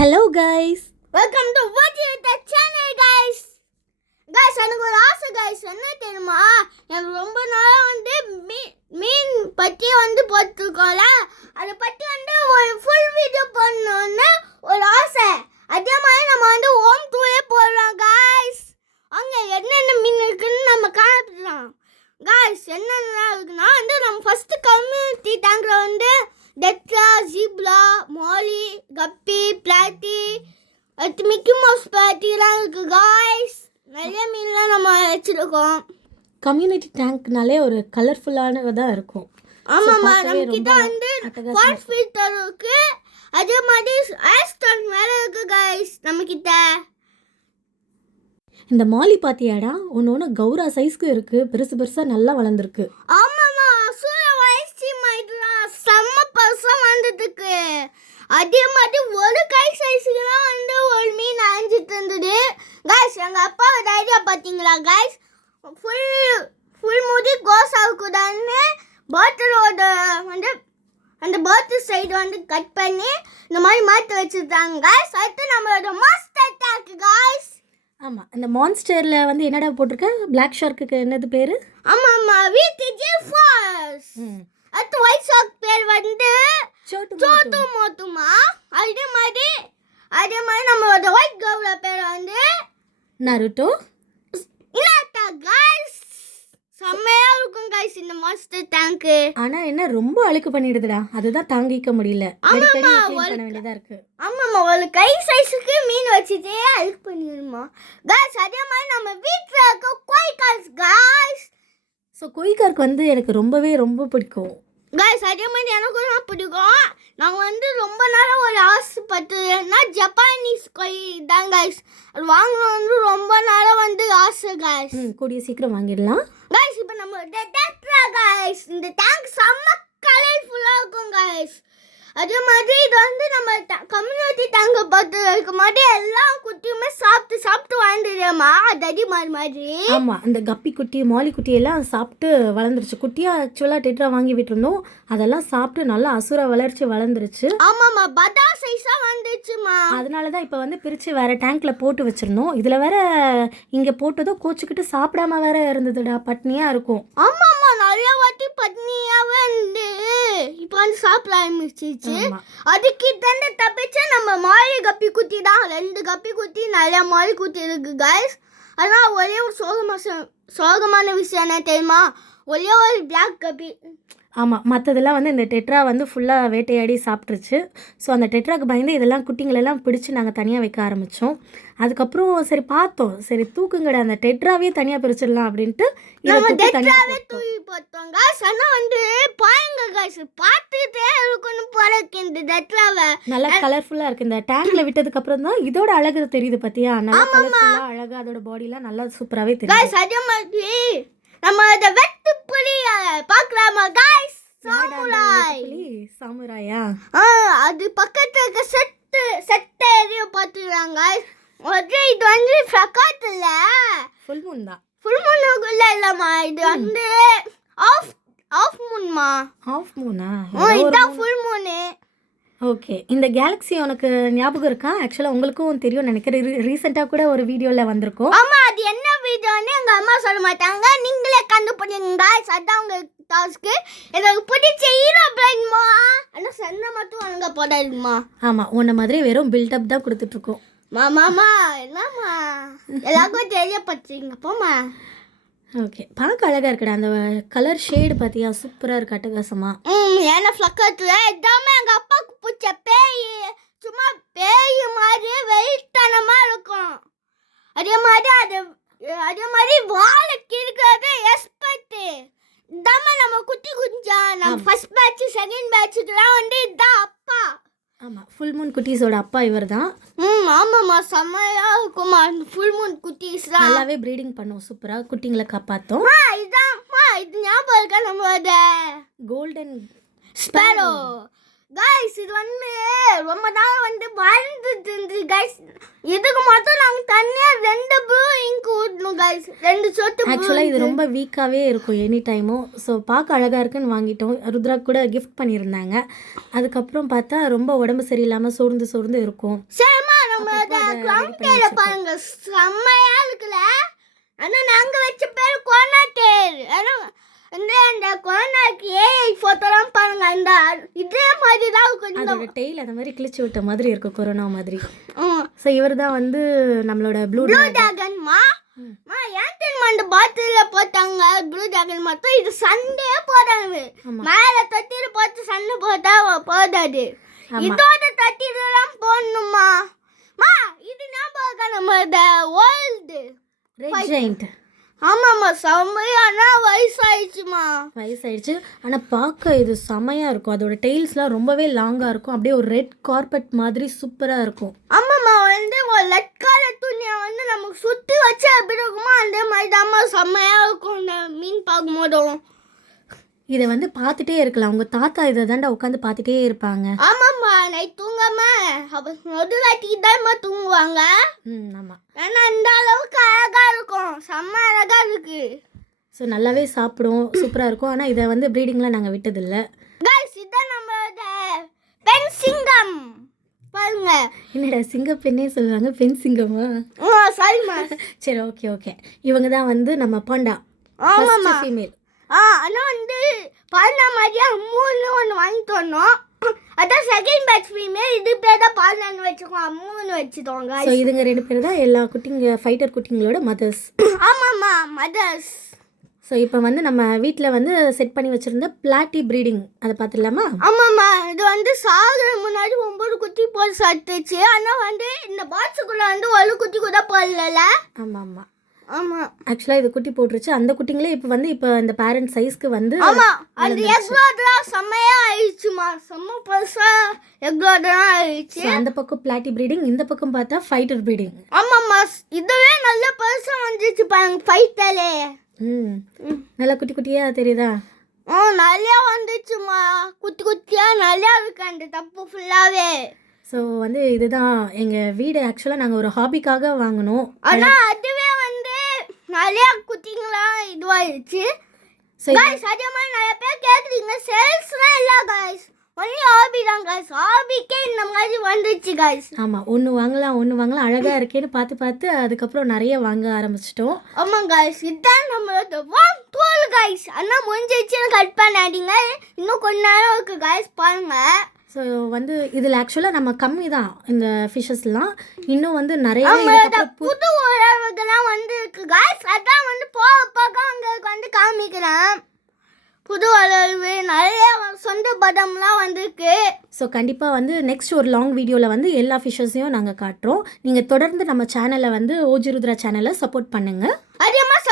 Hello guys. Welcome to What is the channel guys. Guys, எனக்கு ஒரு ஆசை guys. என்ன தெரியுமா? எனக்கு ரொம்ப நாளா மீன் பத்தி போட்டுருக்கோம்ல. அதை பத்தி ஒரு ஃபுல் வீடியோ பண்ணணும்னு ஒரு ஆசை. அதே மாதிரி நம்ம ஹோம் டூரே போடலாம் guys. அங்க என்னென்ன மீன் இருக்குன்னு நம்ம காணலாம். guys, என்னென்ன இருக்குன்னா நம்ம ஃபர்ஸ்ட் கம்யூனிட்டி டேங்க்ல டெட்ரா, ஜீப்ரா, மாலி, கப்பி, பிளாட்டி, அடுத்து மிக்கி மவுஸ் பிளாட்டிலாம் இருக்கு காய்ஸ். நிறைய மீன்லாம் நம்ம வச்சிருக்கோம். கம்யூனிட்டி டேங்க்னாலே ஒரு கலர்ஃபுல்லானதாக இருக்கும். ஆமாம்மா, நம்ம கிட்ட ஃபால்ஸ் ஃபில்டர் இருக்கு. அதே மாதிரி ஆஸ்டன் மேலே இருக்கு காய்ஸ் நம்ம கிட்ட. இந்த மாலி பாத்தியாடா, ஒன்று கௌரா சைஸ்க்கு இருக்கு, பெருசு பெருசாக நல்லா வளர்ந்துருக்கு. ஆமாம்மா, சூரிய வயசு மாதிரிலாம் செம்ம பர்சம் வந்ததுக்கு. அதே மாதிரி ஒரு கை சைஸுக்குலாம் ஒரு மீன் அரைஞ்சிட்டு இருந்தது காய்ஸ். எங்கள் அப்பாவோட ஐடியா பார்த்தீங்களா காய்ஸ்? ஃபுல் முடி கோசாவுக்குதான்னு பாட்டிலோட அந்த பாட்டில் சைடு கட் பண்ணி இந்த மாதிரி மாற்றி வச்சுருந்தாங்க காய்ஸ். அடுத்து நம்மளோட மாஸ்டர் டேங்க் காய்ஸ். ஆமாம், இந்த மான்ஸ்டரில் என்னடா போட்டிருக்க? பிளாக் ஷார்க்குக்கு என்னது பேர்? ஆமாம்மா, விடிஜி ஃபால்ஸ். அடுத்து ஒயிட் ஷார்க் பேர் சோட்டு மோட்டுமா. அதே மாதிரி நம்மளோட ஒயிட் கௌரா பேர் நருட்டோ. இன்னாட்டா காய்ஸ். செம்மையா இருக்கும் காய்ஸ் இந்த மாஸ்டர் டேங்க். ஆனா என்ன ரொம்ப அழுக்கு பண்ணிடுதுடா, அதுதான் தாங்கிக்க முடியல. அடிக்கடி க்ளீன் பண்ண வேண்டியதா இருக்கு. ஆமாம்மா, ஒரு கை சைஸுக்கு மீன் வச்சுட்டே அழுக்கு பண்ணிடுமா காய்ஸ். அதே மாதிரி நம்ம வீட்டில் இருக்க கோய்கார்ஸ் காய்ஸ். ஸோ கோய்கார்க்கு எனக்கு ரொம்ப பிடிக்கும் காய்ஸ். அதே மாதிரி எனக்கு ரொம்ப பிடிக்கும். நாங்கள் ரொம்ப நேரம் ஒரு ஆசைப்பட்டுனா ஜப்பானீஸ் கோய் தான் காய்ஸ். அது வாங்கணும் ரொம்ப நேரம் ஆசை காய்ஸ். கூடிய சீக்கிரம் வாங்கிடலாம் காய்ஸ். இப்போ நம்ம டெட்ரா காய்ஸ். இந்த டேங்க் செம்ம கலர்ஃபுல்லாக இருக்கும் காய்ஸ். அதே மாதிரி இது நம்ம கம்யூனிட்டி டேங்கை பார்த்து இருக்க மாதிரி எல்லா குட்டியுமே சாப்பிட்டு வாழ்ந்துடுமா தடி மாதிரி. ஆமாம், அந்த கப்பி குட்டி, மாலி குட்டி எல்லாம் சாப்பிட்டு வளர்ந்துருச்சு. குட்டியாக ஆக்சுவலாக டெட்ரா வாங்கி விட்டுருந்தோம், அதெல்லாம் சாப்பிட்டு நல்லா அசுர வளர்ச்சி வளர்ந்துருச்சு. ஆமாம்மா, பதா சைஸாக வந்துருச்சுமா. அதனால தான் இப்போ பிரித்து வேறு டேங்க்கில் போட்டு வச்சுருந்தோம். இதில் வேற இங்கே போட்டதும் கோச்சிக்கிட்டு சாப்பிடாம வேற இருந்ததுடா, பட்னியாக இருக்கும். ஆமாம்மா, நிறைய வாட்டி பட்னியாகவே இப்போ சாப்பிட ஆரம்பிச்சிச்சு. அதுக்கு தப்பிச்சு நம்ம மாலி கப்பி குட்டி தான். 2 கப்பி குட்டி, நிறைய மாலி குட்டி இருக்கு காய்ஸ். அதனால் ஒரே ஒரு சோகமான விஷயம் என்ன தெரியுமா? ஒரே ஒரு பிளாக் கப்பி. ஆமாம், மற்றதெல்லாம் இந்த டெட்ரா ஃபுல்லாக வேட்டையாடி சாப்பிட்ருச்சு. ஸோ அந்த டெட்ராக்கு பயந்து இதெல்லாம் குட்டிங்களெல்லாம் பிடிச்சி நாங்கள் தனியாக வைக்க ஆரம்பித்தோம். அதுக்கப்புறம் சரி பார்த்தோம், சரி தூக்குங்கட அந்த டெட்ராவே தனியாக பிரிச்சிடலாம் அப்படின்ட்டு டெட்ராவே தூக்கி போட்டோம் காய்ஸ். ஆனால் பாருங்க காய்ஸ், பார்த்துட்டே இருக்கணும் போல இருக்கு இந்த டெட்ராவை. நல்லா கலர்ஃபுல்லாக இருக்குது. இந்த டேங்க்ல விட்டதுக்கப்புறம் தான் இதோட அழகு தெரியுது பார்த்தியா? நல்லா கலர்ஃபுல்லாக அழகாக அதோட பாடிலாம் நல்லா சூப்பராகவே தெரியுது. அதே மாதிரி நம்ம அந்த வெட்டு புலி பார்க்கலாமா காய்ஸ்? சாமுராயா? அது பக்கத்துல இருக்க செட் ஏரியா பார்த்துக்கிறாங்க காய்ஸ். இது ஃப்ளக்காட் இல்ல, ஃபுல் மூன் தான். ஃபுல் மூனுக்குள்ள இல்லம்மா, இது ஆஃப் மூன்மா. ஆஃப் மூனா? இதுதான் ஃபுல் மூனு. ஓகே, இந்த கேலக்ஸி உனக்கு ஞாபகம் இருக்கா? ஆக்சுவலாக உங்களுக்கும் தெரியும் நினைக்கிறேன். ரீசெண்டாக கூட ஒரு வீடியோவில் வந்திருக்கோம். ஆமாம், அது என்ன வீடியோன்னு எங்கள் அம்மா சொல்ல மாட்டாங்க, நீங்களே கண்டுபிடிங்க. அதான் உங்களுக்கு டாஸ்க்கு. எனக்கு பிடிச்ச ஹீரோ பிரைன்மா. ஆனால் சண்டை மட்டும் ஒழுங்கா போடாதுமா. ஆமாம், உன்ன மாதிரி வெறும் பில்டப் தான் கொடுத்துட்ருக்கோம். மாமாமா, என்னம்மா எல்லாருக்கும் தெரியப்படுறீங்க போமா. ஓகே, பார்க்க அழகாக இருக்குடா. அந்த கலர் ஷேடு பார்த்தியா? சூப்பராக இருக்கு, அட்டகாசமா. ஏன்னா ஃப்ளக்கத்தில் எல்லாமே எங்கள் அப்பாவுக்கு பிடிச்ச பேய். சும்மா பேய் மாதிரி வெயிட்டனமாக இருக்கும். அதே மாதிரி வாழைக்கு இருக்கிறது எஸ்பெக்ட். இதாம நம்ம குட்டி குஞ்சா நம்ம ஃபர்ஸ்ட் பேட்ச் செகண்ட் பேட்சுக்குலாம் இதான் அப்பா. ஆமாம், ஃபுல் மூன் குட்டீஸோட அப்பா இவர் தான். ஆமாம்மா, செம்மையாக இருக்குமா இந்த ஃபுல் மூன் குட்டீஸ்லாம். நல்லாவே ப்ரீடிங் பண்ணோம், சூப்பராக குட்டிங்களை காப்பாற்றோம். இது ஞாபகம் இருக்கா? நம்மளோட கோல்டன் ஸ்பேரோ காய்ஸ். இது ரொம்ப நாள் வாழ்ந்துட்டு இருந்துச்சு காய்ஸ். இதுக்கு மட்டும் நாங்கள் தனியாக 2 ப்ளூ இங்க் ஊட்டணும் guys. 2 சொட்டு ஆக்சுவலாக இது ரொம்ப வீக்காகவே இருக்கும் எனி டைமும். ஸோ பார்க்க அழகாக இருக்குன்னு வாங்கிட்டோம். ருத்ரா கூட கிஃப்ட் பண்ணியிருந்தாங்க. அதுக்கப்புறம் பார்த்தா ரொம்ப உடம்பு சரியில்லாமல் சோர்ந்து இருக்கும். சரிம்மா நம்மளோட கிரவுண்ட் பாருங்க செம்மையா இருக்குல்ல. ஆனால் நாங்கள் வச்ச பேர் கொரோனா டேர். அந்த கொரோனாக்கு ஏஐ ஃபோட்டோலாம் பாருங்க. அந்த இதே மாதிரி தான் இருக்கும். அதோட டெய்ல் அந்த மாதிரி கிழிச்சு விட்ட மாதிரி இருக்கும் கொரோனா மாதிரி. ஸோ இவர் தான் வந்து நம்மளோட ப்ளூ டிராகன்மா. ஏன் தெரியுமா அந்த பாட்டிலில் போட்டாங்க ப்ளூ டிராகன் மட்டும்? இது சண்டே போடாது. மேலே தட்டியில் போட்டு சண்டை போட்டா போதாது. இதோட தட்டிலாம் போடணுமா? இது ஞாபகம் நம்ம வேர்ல்டு ரெட் ஜெயண்ட். ஆமாம்மா செம்மையானா வயசாயிடுச்சு. ஆனால் பார்க்க இது செம்மையாக இருக்கும். அதோட டெய்ல்ஸ்லாம் ரொம்பவே லாங்காக இருக்கும். அப்படியே ஒரு ரெட் கார்பெட் மாதிரி சூப்பராக இருக்கும். ஆமாம்மா வந்து ஒரு ரெட் கலர் துணியை வந்து நமக்கு சுற்றி வச்சு எப்படி இருக்குமோ அந்த மாதிரி தான்மா செம்மையாக இருக்கும் இந்த மீன் பார்க்கும்போதும். இதை வந்து பார்த்துட்டே இருக்கலாம். உங்கள் தாத்தா இதை தாண்டா உட்காந்து பார்த்துட்டே இருப்பாங்க. ஆமாம்மா நைட் தூங்காம நடுராட்டிக்கு தான்மா தூங்குவாங்க. ஆமாம். ஏன்னா அந்த அளவுக்கு அழகாக இருக்கும். செம்ம அழகாக இருக்கு. ஸோ நல்லாவே சாப்பிடும், சூப்பராக இருக்கும். ஆனால் இதை வந்து ப்ரீடிங்லாம் நாங்கள் விட்டதில்லை. கைஸ் இதான் நம்மளோட பெண் சிங்கம் பாருங்க. என்னடா சிங்கப்பெண்ணே சொல்லுவாங்க, பெண் சிங்கமா? சரிம்மா. சரி ஓகே. இவங்க தான் வந்து நம்ம பாண்டா. ஆமாம்மா ஃபீமேல். ஆனால் வந்து பாண்டா மாதிரியா 3 ஒன்று வாங்கிட்டு வந்தோம். அதான் செகண்ட் பேட்ச் ஃபீமேல். இது பேர் தான் பாண்டான்னு வச்சுக்கோங்க. 3 வச்சுட்டோங்க. ஸோ இதுங்க 2 பேர் தான் எல்லா குட்டிங்க ஃபைட்டர் குட்டிங்களோட மதர்ஸ். ஆமாம்மா மதர்ஸ். ஸோ இப்போ வந்து நம்ம வீட்டில் வந்து செட் பண்ணி வச்சுருந்த பிளாட்டி ப்ரீடிங் அதை பார்த்துடலாமா? ஆமாம்மா இது வந்து சாகுற முன்னாடி 9 குட்டி போட்டு சாப்பிட்டுச்சு. ஆனால் வந்து இந்த பாக்ஸுக்குள்ளே வந்து ஒரு குட்டி கூட போடல. ஆமாம். ஆக்சுவலாக இது குட்டி போட்டுருச்சு. அந்த குட்டிங்களே இப்போ இந்த பேரண்ட் சைஸ்க்கு வந்து அந்த எக்லோடெலாம் செம்மையாக ஆயிடுச்சுமா. செம்ம பெருசாக எக்லோடெலாம் ஆயிடுச்சு. அந்த பக்கம் பிளாட்டி ப்ரீடிங், இந்த பக்கம் பார்த்தா ஃபைட்டர் ப்ரீடிங். ஆமாம்மா இதுவே நல்ல பெருசாக வந்துச்சு பாருங்க ஃபைட்டலே. நல்லா குட்டி குட்டியாக தெரியுதா? நிறையா வந்துச்சுமா. குட்டியாக நிறையா இருக்கு அந்த தப்பு ஃபுல்லாகவே. ஸோ வந்து இதுதான் எங்கள் வீடு. ஆக்சுவலாக நாங்கள் ஒரு ஹாபிக்காக வாங்கினோம். ஆனால் அதுவே வந்து நிறையா குட்டிங்களாம் இதுவாகிடுச்சு. கைஸ் அதே மாதிரி நிறைய பேர் கேட்குறீங்க சேல்ஸ்லாம் இல்லை கைஸ், ஒன்லி ஹாபி தான் கைஸ். ஹாபிக்கே இந்த மாதிரி வந்துச்சு கைஸ். ஆமாம், ஒன்று வாங்கலாம் அழகாக இருக்கேன்னு பார்த்து அதுக்கப்புறம் நிறைய வாங்க ஆரம்பிச்சிட்டோம். ஆமாம் கைஸ் இதுதான் நம்மளோட வாம் டூல் கைஸ். ஆனால் முடிஞ்சிச்சுன்னு கட் பண்ணாதீங்க, இன்னும் கொஞ்ச நேரம் இருக்குது கைஸ் பாருங்கள். ஸோ வந்து இதில் ஆக்சுவலாக நம்ம கம்மி தான் இந்த ஃபிஷ்ஷஸ்லாம். இன்னும் வந்து நிறைய புது உறவுகள்லாம் வந்து இருக்கு கைஸ். அதான் வந்து போக அங்கே வந்து காமிக்கிறேன். புது உறவு நிறைய சொந்த பதம்லாம் வந்திருக்கு. ஸோ கண்டிப்பாக வந்து நெக்ஸ்ட் ஒரு லாங் வீடியோவில் வந்து எல்லா ஃபிஷ்ஷஸையும் நாங்கள் காட்டுறோம். நீங்கள் தொடர்ந்து நம்ம சேனலை வந்து ஓஜி ருத்ரா சேனலை சப்போர்ட் பண்ணுங்கள். அதிகமாக